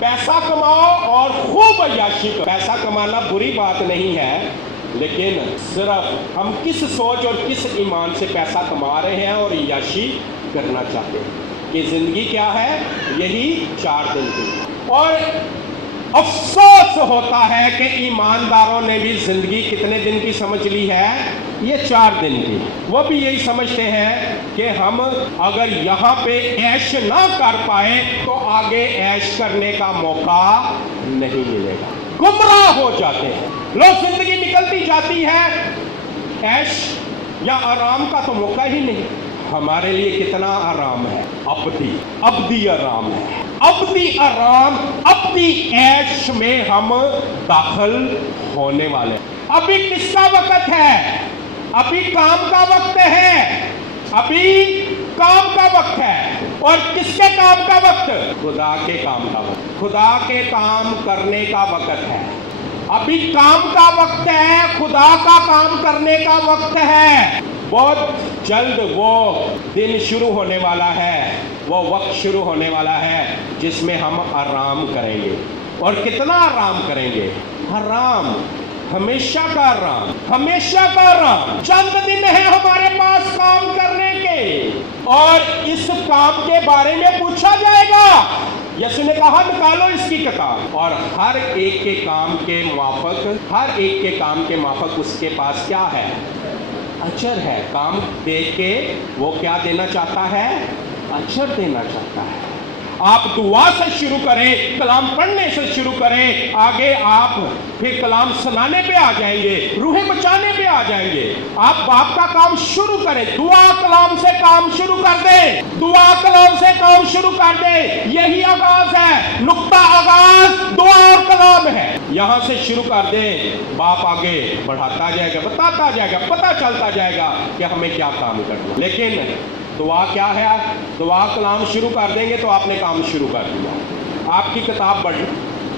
पैसा कमाओ और खूब अय्याशी करो। पैसा कमाना बुरी बात नहीं है, लेकिन सिर्फ हम किस सोच और किस ईमान से पैसा कमा रहे हैं और अय्याशी करना चाहते हैं। कि जिंदगी क्या है? यही 4 दिन की। और अफसोस होता है कि ईमानदारों ने भी जिंदगी कितने दिन की समझ ली है? ये 4 दिन की। वो भी यही समझते हैं कि हम अगर यहाँ पे ऐश ना कर पाए तो आगे ऐश करने का मौका नहीं मिलेगा। गुमराह हो जाते हैं लोग। जिंदगी निकलती जाती है, ऐश या आराम का तो मौका ही नहीं। हमारे लिए कितना आराम है, अब्दी आराम है, अब्दी आराम, अब्दी ऐश में हम दाखिल होने वाले। अभी किसका वक्त है? अभी काम का वक्त है, अभी काम का वक्त है। और किसके काम का वक्त? खुदा के काम का वक्त, खुदा के काम करने का वक्त है। अभी काम का वक्त है, खुदा का काम करने का वक्त है। बहुत जल्द वो दिन शुरू होने वाला है, वो वक्त शुरू होने वाला है जिसमें हम आराम करेंगे। और कितना आराम करेंगे? आराम, हमेशा का आराम, हमेशा का आराम। चंद दिन है हमारे पास काम करने के और इस काम के बारे में पूछा जाएगा। यीशु ने कहा निकालो इसकी किताब, और हर एक के काम के माफक उसके पास क्या है? अजर है। काम देख के वो क्या देना चाहता है? अजर देना चाहता है। आप दुआ से शुरू करें, कलाम पढ़ने से शुरू करें, आगे आप फिर कलाम सुनाने पे आ जाएंगे, रूहें बचाने पे आ जाएंगे। आप बाप का काम शुरू करें, दुआ कलाम से काम शुरू कर दें, दुआ कलाम से काम शुरू कर दें। यही आगाज है, नुक्ता आगाज दुआ और कलाम है। यहाँ से शुरू कर दें, बाप आगे बढ़ाता जाएगा, बताता जाएगा, पता चलता जाएगा कि हमें क्या काम करना। लेकिन दुआ क्या है? दुआ कलाम शुरू कर देंगे तो आपने काम शुरू कर दिया, आपकी किताब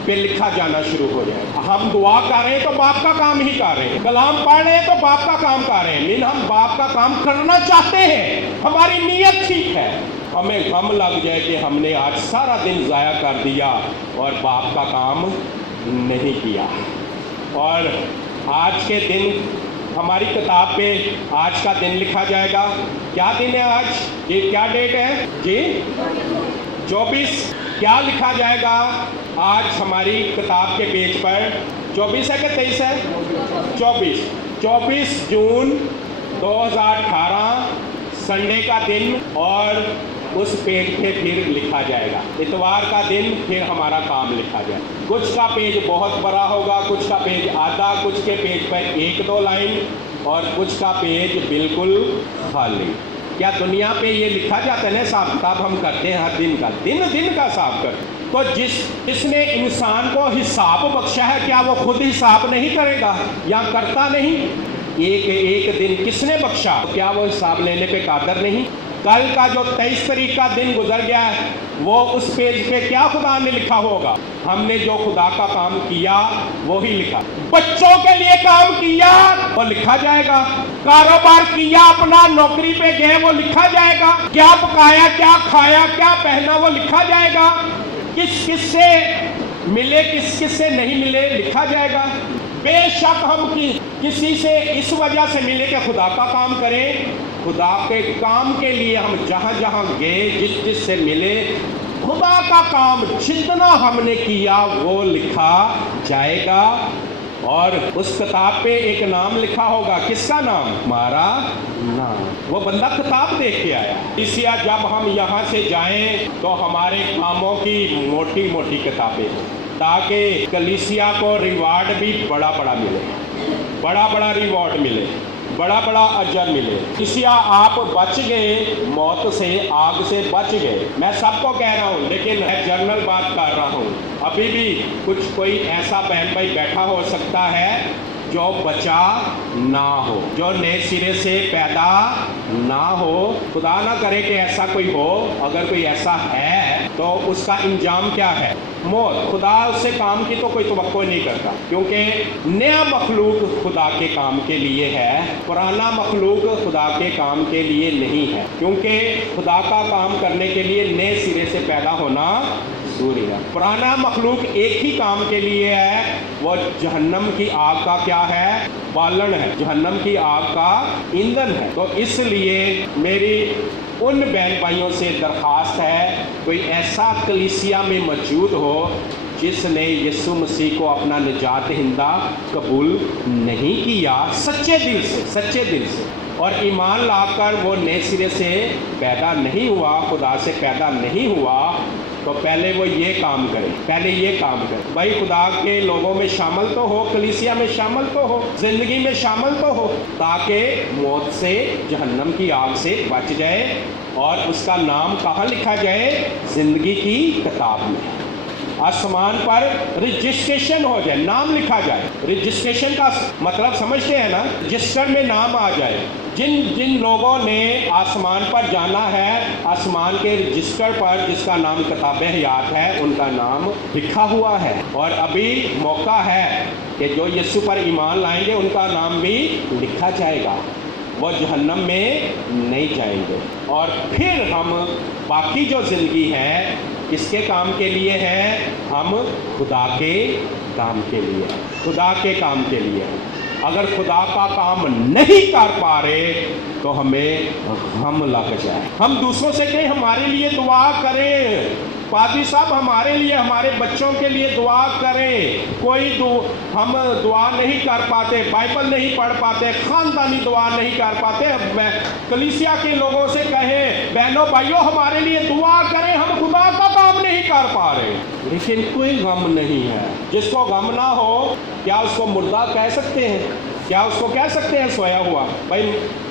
पे लिखा जाना शुरू हो जाएगा। हम दुआ कर रहे हैं तो बाप का काम ही कर रहे हैं, कलाम पढ़ रहे हैं तो बाप का काम कर रहे हैं। मीन हम बाप का काम करना चाहते हैं, हमारी नीयत ठीक है। ہمیں غم لگ جائے کہ ہم نے آج سارا دن ضائع کر دیا اور باپ کا کام نہیں کیا۔ اور آج کے دن ہماری کتاب پہ آج کا دن لکھا جائے گا۔ کیا دن ہے آج؟ یہ کیا ڈیٹ ہے جی؟ 24۔ کیا لکھا جائے گا آج ہماری کتاب کے پیج پر؟ 24 ہے کہ 23 ہے؟ 24 جون 2018 سنڈے کا دن، اور اس پیج پہ پھر لکھا جائے گا اتوار کا دن، پھر ہمارا کام لکھا جائے گا۔ کچھ کا پیج بہت بڑا ہوگا، کچھ کا پیج آدھا، کچھ کے پیج پر 1-2 لائن، اور کچھ کا پیج بالکل خالی۔ کیا دنیا پہ یہ لکھا جاتا ہے نا حساب کتاب ہم کرتے ہیں ہر دن کا، دن کا حساب کرتے ہیں۔ تو جس نے انسان کو حساب بخشا ہے، کیا وہ خود حساب نہیں کرے گا یا کرتا نہیں؟ ایک دن کس نے بخشا، کیا وہ حساب لینے پہ قادر نہیں؟ کل کا جو 23 تاریخ کا دن گزر گیا ہے، وہ اس پیج پہ کیا خدا نے لکھا ہوگا؟ ہم نے جو خدا کا کام کیا وہی لکھا۔ بچوں کے لیے کام کیا وہ لکھا جائے گا، کاروبار کیا، اپنا نوکری پہ گئے وہ لکھا جائے گا، کیا پکایا، کیا کھایا، کیا پہنا وہ لکھا جائے گا، کس سے ملے، کس سے نہیں ملے لکھا جائے گا۔ بے شک ہم کسی سے اس وجہ سے ملے کہ خدا کا کام کریں، خدا کے کام کے لیے ہم جہاں جہاں گئے، جس سے ملے، خدا کا کام جتنا ہم نے کیا وہ لکھا جائے گا۔ اور اس کتاب پہ ایک نام لکھا ہوگا، کس کا نام؟ ہمارا نام۔ وہ بندہ کتاب دیکھ کے آیا۔ اس یا جب ہم یہاں سے جائیں تو ہمارے کاموں کی موٹی موٹی کتابیں ہوں، تاکہ کلیسیا کو ریوارڈ بھی بڑا ملے، بڑا ریوارڈ ملے، بڑا اجر ملے۔ کلیسیا آپ بچ گئے موت سے، آگ سے بچ گئے۔ میں سب کو کہہ رہا ہوں، لیکن میں جنرل بات کر رہا ہوں۔ ابھی بھی کوئی ایسا بہن بھائی بیٹھا ہو سکتا ہے جو بچا نہ ہو، جو نئے سرے سے پیدا نہ ہو۔ خدا نہ کرے کہ ایسا کوئی ہو، اگر کوئی ایسا ہے تو اس کا انجام کیا ہے؟ موت۔ خدا اس سے کام کی تو کوئی توقع نہیں کرتا، کیونکہ نیا مخلوق خدا کے کام کے لیے ہے، پرانا مخلوق خدا کے کام کے لیے نہیں ہے، کیونکہ خدا کا کام کرنے کے لیے نئے سرے سے پیدا ہونا ضروری ہے۔ پرانا مخلوق ایک ہی کام کے لیے ہے، وہ جہنم کی آگ کا کیا ہے؟ بالن ہے، جہنم کی آگ کا ایندھن ہے۔ تو اس لیے میری ان بہن بھائیوں سے درخواست ہے، کوئی ایسا کلیسیا میں موجود ہو جس نے یسوع مسیح کو اپنا نجات دہندہ قبول نہیں کیا سچے دل سے اور ایمان لا کر وہ نئے سرے سے پیدا نہیں ہوا، خدا سے پیدا نہیں ہوا، تو پہلے وہ یہ کام کرے، بھائی خدا کے لوگوں میں شامل تو ہو، کلیسیا میں شامل تو ہو، زندگی میں شامل تو ہو، تاکہ موت سے، جہنم کی آگ سے بچ جائے اور اس کا نام کہاں لکھا جائے؟ زندگی کی کتاب میں، آسمان پر رجسٹریشن ہو جائے، نام لکھا جائے۔ رجسٹریشن کا مطلب سمجھتے ہیں نا؟ رجسٹر میں نام آ جائے۔ جن لوگوں نے آسمان پر جانا ہے، آسمان کے رجسٹر پر جس کا نام کتاب حیات ہے، ان کا نام لکھا ہوا ہے، اور ابھی موقع ہے کہ جو یسوع پر ایمان لائیں گے ان کا نام بھی لکھا جائے گا، وہ جہنم میں نہیں جائیں گے۔ اور پھر ہم باقی جو زندگی ہے کس کے کام کے لیے ہے؟ ہم خدا کے کام کے لیے۔ اگر خدا کا کام نہیں کر پا رہے تو ہمیں غم لگ جائے۔ ہم دوسروں سے کہیں ہمارے لیے دعا کریں، پادری صاحب ہمارے لیے، ہمارے بچوں کے لیے دعا کریں۔ ہم دعا نہیں کر پاتے، بائبل نہیں پڑھ پاتے، خاندانی دعا نہیں کر پاتے، کلیسیا کے لوگوں سے کہیں بہنوں بھائیوں ہمارے لیے دعا کریں، ہم خدا کا کام نہیں کر پا رہے، لیکن کوئی غم نہیں ہے۔ جس کو غم نہ ہو، کیا اس کو مردہ کہہ سکتے ہیں؟ کیا اس کو کہہ سکتے ہیں سویا ہوا؟ بھائی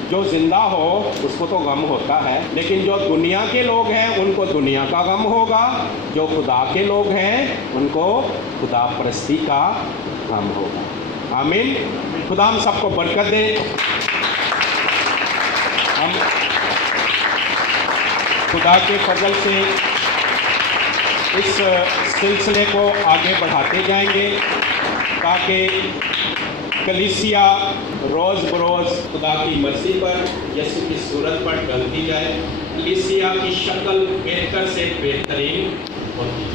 جو زندہ ہو اس کو تو غم ہوتا ہے، لیکن جو دنیا کے لوگ ہیں ان کو دنیا کا غم ہوگا، جو خدا کے لوگ ہیں ان کو خدا پرستی کا غم ہوگا۔ آمین۔ خدا ہم سب کو برکت دے۔ ہم خدا کے فضل سے اس سلسلے کو آگے بڑھاتے جائیں گے تاکہ کلیسیا روز بروز خدا کی مرضی پر یسوع کی صورت پر ڈھلتی جائے، کلیسیا کی شکل بہتر سے بہترین ہوتی